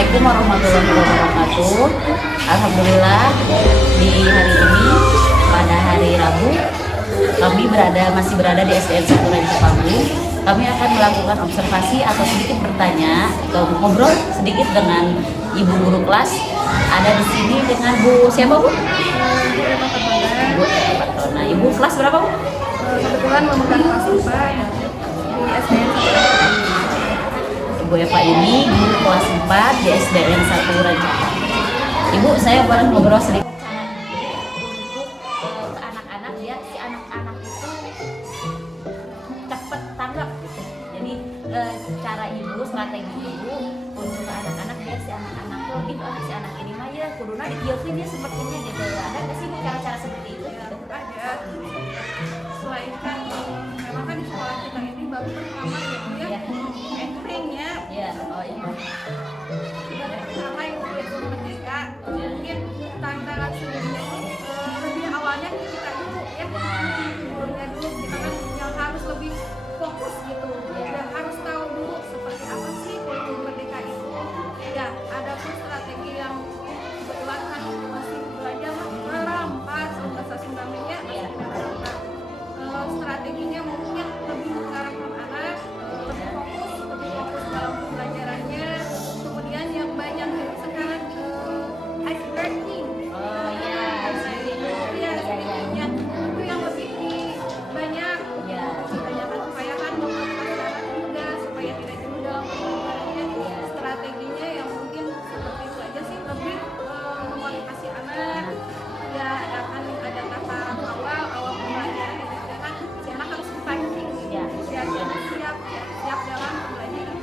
Assalamualaikum warahmatullahi wabarakatuh. Alhamdulillah di hari ini pada hari Rabu kami masih berada di SDN 1 Rancapamu. Kami akan melakukan observasi atau sedikit bertanya atau ngobrol sedikit dengan ibu guru kelas. Ada di sini dengan Bu siapa Bu? Bu Patona. Ibu kelas berapa Bu? Kebetulan memegang kelas 4 di SDN 1. Ibu Eva ini guru kelas 4 di SDN 1 Rancapamu. Ibu, saya boleh ngobrol sedikit untuk anak-anak ya, si anak-anak itu cepet tanggap gitu. Jadi cara ibu, strategi ibu untuk anak-anak biar si anak-anak tuh gitu, si anak ini mah ya kuduna dikieukeun dia sepertinya gitu. Ada nggak sih cara-cara seperti itu? Ada. Selain kan memang kan di sekolah kita ini baru pertama ya entry-nya. Iya, oh iya. Ibarat pertama yang udah merdeka, mungkin tantangan sendirinya lebih awalnya kita dulu ya. Sebelumnya dulu kita kan yang harus lebih fokus gitu. Dan harus tahu dulu seperti apa sih kurikulum merdeka itu. Ya, ada pun strategi yang kebetulan kan masih belajar merampas bahasa Sundanya masih tidak strateginya mungkin lebih mengarahkan anak lebih fokus dalam pembelajarannya. Kemudian yang banyak itu sekarang ice breaking. Oh iya, Ya, sedikitnya itu yang lebih banyak ya. ditanyakan supaya kan memperhatikan juga supaya tidak jenuh dalam pembelajarannya. Strateginya yang mungkin seperti itu aja sih, lebih memotivasi anak. Ya, ada tahap awal pembelajaran itu kan si anak harus dipancing Ya. siap dalam pembelajaran.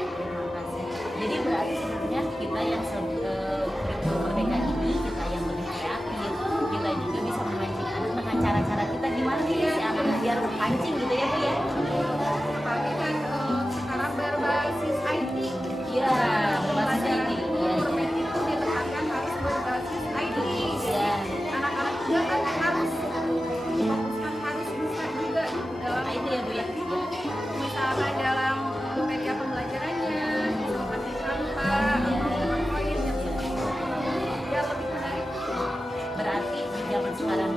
Terima kasih. Jadi berarti sebenarnya kita yang kurikulum merdeka ini kita yang lebih kreatif, kita juga bisa memancing anak dengan cara-cara kita gimana nih si anak biar pancing gitu ya Bu ya. Apalagi kan sekarang berbasis IT. Iya, berbasis IT. Kurikulum itu ditekankan harus berbasis IT. Iya. Anak-anak juga kan harus difokuskan, harus bisa juga dalam Nah, itu ya Bu ya. misalnya dalam media pembelajarannya, misalkan di sampah atau poin yang seperti itu, ya lebih menarik. Berarti di zaman sekarang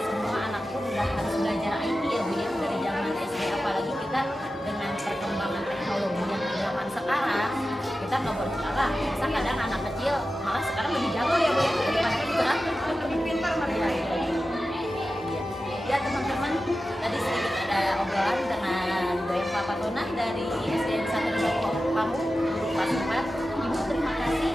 semua anak pun udah harus belajar IT ya Bu ya, dari zaman SD, apalagi kita dengan perkembangan teknologi yang di zaman sekarang kita nggak boleh kalah. Masa kadang anak kecil malah sekarang lebih jago ya Bu ya daripada kita. Lebih pintar mereka ya. Ya teman-teman, tadi sedikit ada obrolan dengan Bu Eva Patona dari SDN 1 Rancapamu, guru kelas 4. Ibu terima kasih.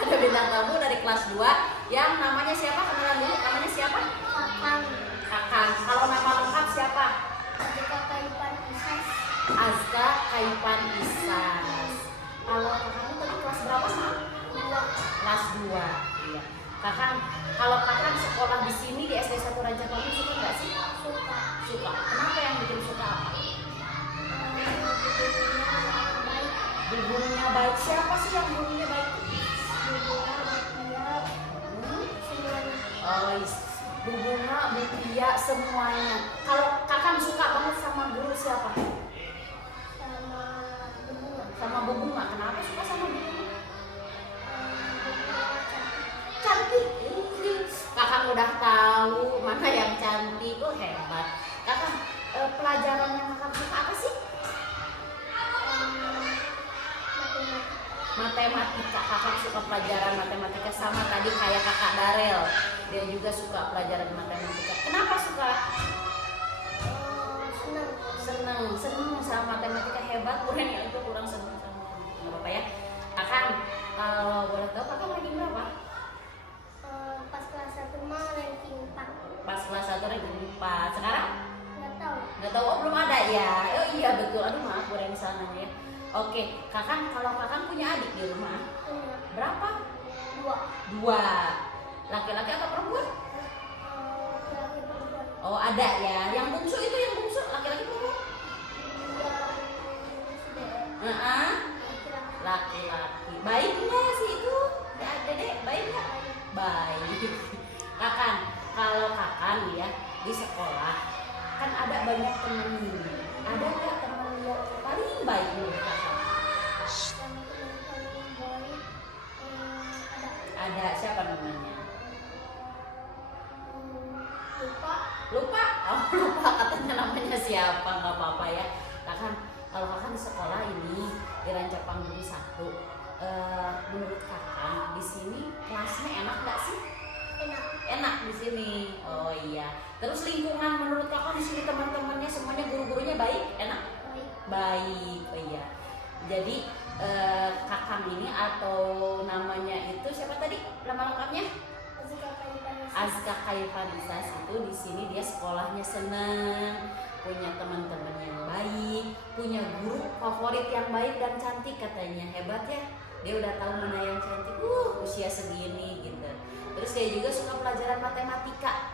Ada bintang tamu dari kelas 2 yang namanya siapa? Kenalan dulu, namanya siapa? Kakang Kakang. Kalau nama lengkap siapa? Azka Kaipan Isas Azka Kaipan Isas. Kalau kakakmu tadi kelas berapa sih? 2. Kelas 2. Iya. Kakang, kalau kakang sekolah di sini di SD 1 Rancapamu suka nggak sih? Suka Suka. Kenapa yang bikin suka apa? Gurunya baik. Siapa sih yang gurunya baik? Oh, Bu Bunga, Bu Tia, semuanya. Kalau kakak suka banget sama guru siapa? Sama Bu Bunga. Kenapa suka sama Bu Bunga? Cantik. Kakak udah tahu mana yang cantik. Oh hebat. Kakak pelajaran yang kakak suka apa sih? Matematika. Kakak suka pelajaran matematika sama tadi kayak kakak Darel. Dia juga suka pelajaran matematika. Kenapa suka? seneng sama matematika, hebat. Buren ya itu kurang seneng sama matematika. Nggak apa-apa ya. Kakak, kalau boleh tahu kakak ranking berapa? Pas kelas 1 mah ranking 4. Pas kelas 1 ranking 4. Sekarang? Nggak tahu. Nggak tahu, oh belum ada ya. Oh iya betul, aduh maaf Buren sana ya. Oke, kakak, kalau kakak punya adik di rumah Punya berapa? 2. 2. Laki-laki atau perempuan? Laki-laki perempuan. Oh ada ya. Yang bungsu itu yang bungsu laki-laki perempuan? Heeh. Laki-laki. Baik nggak sih itu? Ya Dedek, baik nggak? Baik. Kakak, kalau kakak nih ya di sekolah kan ada banyak temen nih. Ada nggak temen yang paling baik nih kakak? Ada, siapa namanya? Lupa. Lupa? Oh lupa katanya namanya siapa, nggak apa-apa ya. Kakak, kalau kakak di sekolah ini di Rancapang Bumi 1, menurut kakak di sini kelasnya enak nggak sih? Enak. Enak di sini. Oh iya. Terus lingkungan menurut kakak di sini teman-temannya semuanya guru-gurunya baik, enak? Baik. Baik. Oh iya. Jadi kakak ini atau namanya itu siapa tadi? Nama lengkapnya? Azka Kaifanisas itu di sini dia sekolahnya senang, punya teman-teman yang baik, punya guru favorit yang baik dan cantik katanya. Hebat ya. Dia udah tahu mana yang cantik. Usia segini gitu. Terus dia juga suka pelajaran matematika.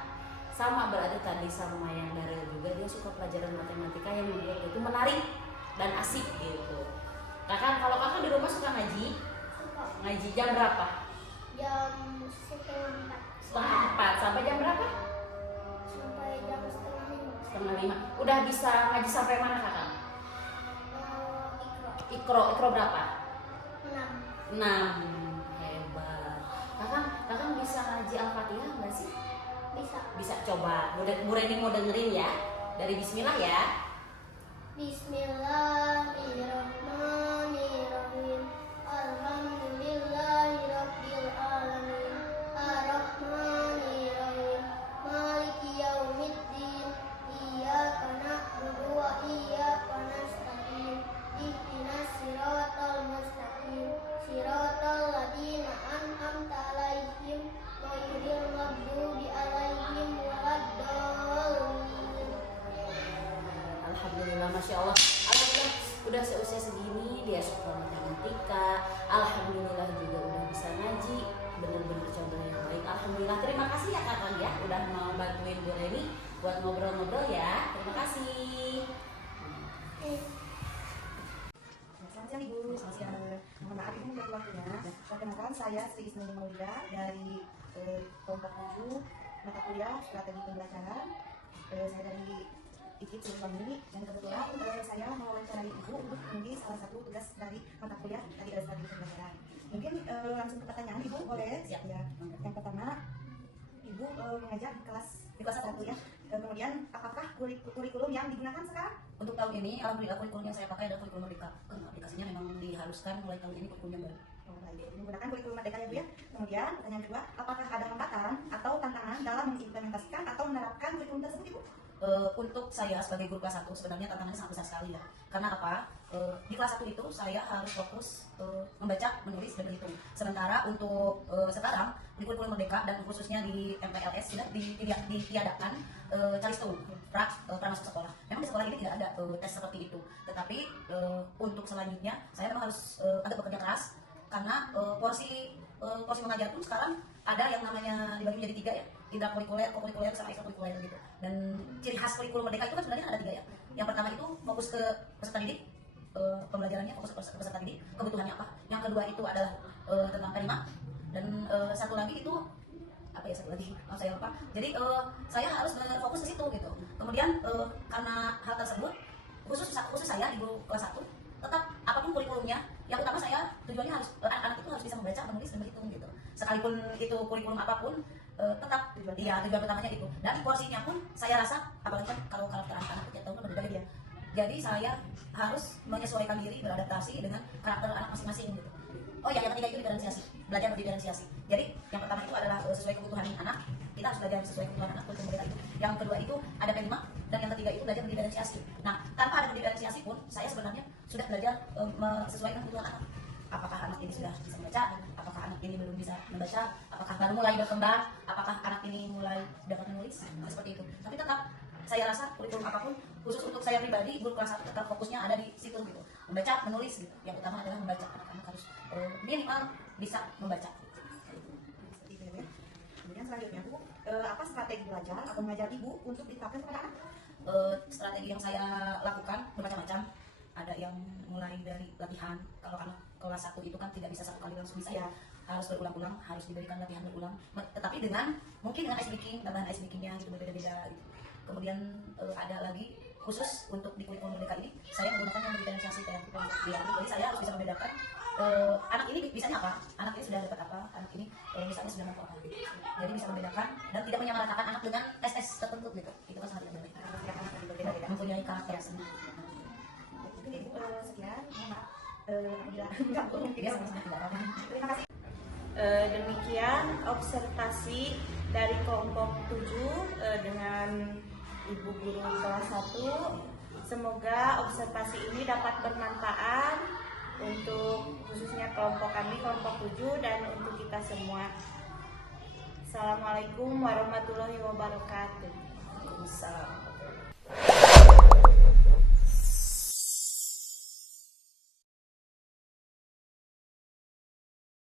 Sama berarti tadi sama yang Darel juga, dia suka pelajaran matematika yang membuat itu menarik dan asik gitu. Kakak, kalau kakak di rumah suka ngaji? Suka. Ngaji jam berapa? Jam setengah 4. Setengah 4 sampai jam berapa? Sampai jam setengah 5. Setengah 5. Udah bisa ngaji sampai mana kakak? Ikro. Ikro berapa? 6. 6. Hebat. Kakak bisa ngaji Al-Fatihah nggak sih? Bisa. Bisa, coba. Bu Reni mau dengerin ya. Dari Bismillah ya. Bismillahirrahmanirrahim. Alhamdulillahirabbil alamin. Arrahmanirrahim. Maliki yaumiddin. Iyyaka na'budu wa iyyaka nasta'in. Ihdinas siratal mustaqim. Siratal ladzina an'amta 'alaihim ghairil maghdubi 'alaihim waladdallin. Alhamdulillah, Masya Allah. Alhamdulillah udah seusia segini dia suka matematika. Alhamdulillah juga udah bisa ngaji. Bener-bener contoh yang baik. Alhamdulillah, terima kasih ya kakak ya udah mau bantuin Bu Reni buat ngobrol-ngobrol ya. Terima kasih. Selamat siang Ibu. Selamat siang. Mohon maaf Ibu untuk waktunya. Perkenalkan saya Sri Ismail Maulida dari kelompok 7 mata kuliah strategi pembelajaran. Saya dari IKIP Sultan ini dan kebetulan saya mewawancarai Ibu untuk mengisi salah satu tugas dari mata kuliah tadi strategi pembelajaran. Mungkin langsung ke pertanyaan Ibu boleh? Siap. Ya. Yang pertama, Ibu mengajar di kelas 1 ya. Kemudian apakah kurikulum yang digunakan sekarang? Untuk tahun ini, alhamdulillah kurikulum yang saya pakai adalah kurikulum Merdeka. Karena aplikasinya memang diharuskan mulai tahun ini kurikulum yang baru. Oh, baik. Menggunakan kurikulum Merdeka ya Bu ya. Kemudian pertanyaan kedua, apakah ada hambatan atau tantangan dalam mengimplementasikan atau menerapkan kurikulum tersebut Ibu? Untuk saya sebagai guru kelas 1 sebenarnya tantangannya sangat besar sekali ya. Karena apa? Di kelas 1 itu saya harus fokus membaca, menulis, dan berhitung. Sementara untuk sekarang di kurikulum Merdeka dan khususnya di MPLS sudah ditiadakan calistung pra masuk sekolah. Memang di sekolah ini tidak ada tes seperti itu. Tetapi untuk selanjutnya saya memang harus agak bekerja keras karena porsi mengajar pun sekarang ada yang namanya dibagi menjadi 3 ya, intrakurikuler, kokurikuler, sama ekstrakurikuler gitu. Dan ciri khas kurikulum Merdeka itu kan sebenarnya ada 3 ya. Yang pertama itu fokus ke peserta didik, pembelajarannya fokus ke peserta didik, kebutuhannya apa. Yang kedua itu adalah tentang P5 dan satu lagi itu apa ya, satu lagi maaf saya lupa. Jadi saya harus berfokus ke situ gitu. Kemudian karena hal tersebut khusus saya di guru kelas 1 tetap apapun kurikulumnya, yang utama saya tujuannya harus anak-anak itu harus bisa membaca, menulis, dan berhitung gitu. Sekalipun itu kurikulum apapun, tetap tujuan utamanya itu. Dan porsinya pun saya rasa, apalagi kan kalau karakter anak-anak tiap tahun kan berbeda ya. Jadi saya harus menyesuaikan diri, beradaptasi dengan karakter anak masing-masing gitu. Oh ya, yang ketiga itu diferensiasi, belajar berdiferensiasi. Jadi yang pertama itu adalah sesuai kebutuhan anak, kita harus belajar sesuai kebutuhan anak kurikulum Merdeka itu. Yang kedua itu ada P5, dan yang ketiga itu belajar berdiferensiasi. Nah, tanpa tanpa ada diferensiasi pun saya sebenarnya sudah belajar sesuai dengan kebutuhan anak. Apakah anak ini sudah bisa membaca, apakah anak ini belum bisa membaca, apakah baru mulai berkembang, apakah anak ini mulai dapat menulis, seperti itu. Tapi tetap saya rasa kurikulum apapun, khusus untuk saya pribadi, guru kelas 1 tetap fokusnya ada di situ gitu, membaca, menulis gitu. Yang utama adalah membaca, anak-anak harus minimal bisa membaca. Kemudian selanjutnya Bu, apa strategi belajar atau mengajar Ibu untuk diterapkan kepada anak? Strategi yang saya lakukan bermacam-macam. Ada yang mulai dari latihan, kalau anak kelas 1 itu kan tidak bisa satu kali langsung bisa ya, harus berulang-ulang, harus diberikan latihan berulang, tetapi mungkin dengan ice breaking, tambahan ice breakingnya gitu berbeda-beda gitu. Kemudian ada lagi khusus untuk di kurikulum merdeka ini, saya menggunakan yang diferensiasi terapi perilaku. Jadi saya harus bisa membedakan anak ini bisanya apa, anak ini sudah dapat apa, anak ini misalnya sudah mampu apa. Jadi bisa membedakan dan tidak menyamaratakan anak dengan tes tertentu gitu. Itu kan sangat berbeda. Mempunyai karakter sendiri. Jadi sekian, mohon maaf apabila mengganggu mungkin ya. Terima kasih. Demikian observasi dari kelompok 7 dengan Ibu Guru kelas 1. Semoga observasi ini dapat bermanfaat untuk khususnya kelompok kami, kelompok 7, dan untuk kita semua. Assalamualaikum warahmatullahi wabarakatuh. Waalaikumsalam.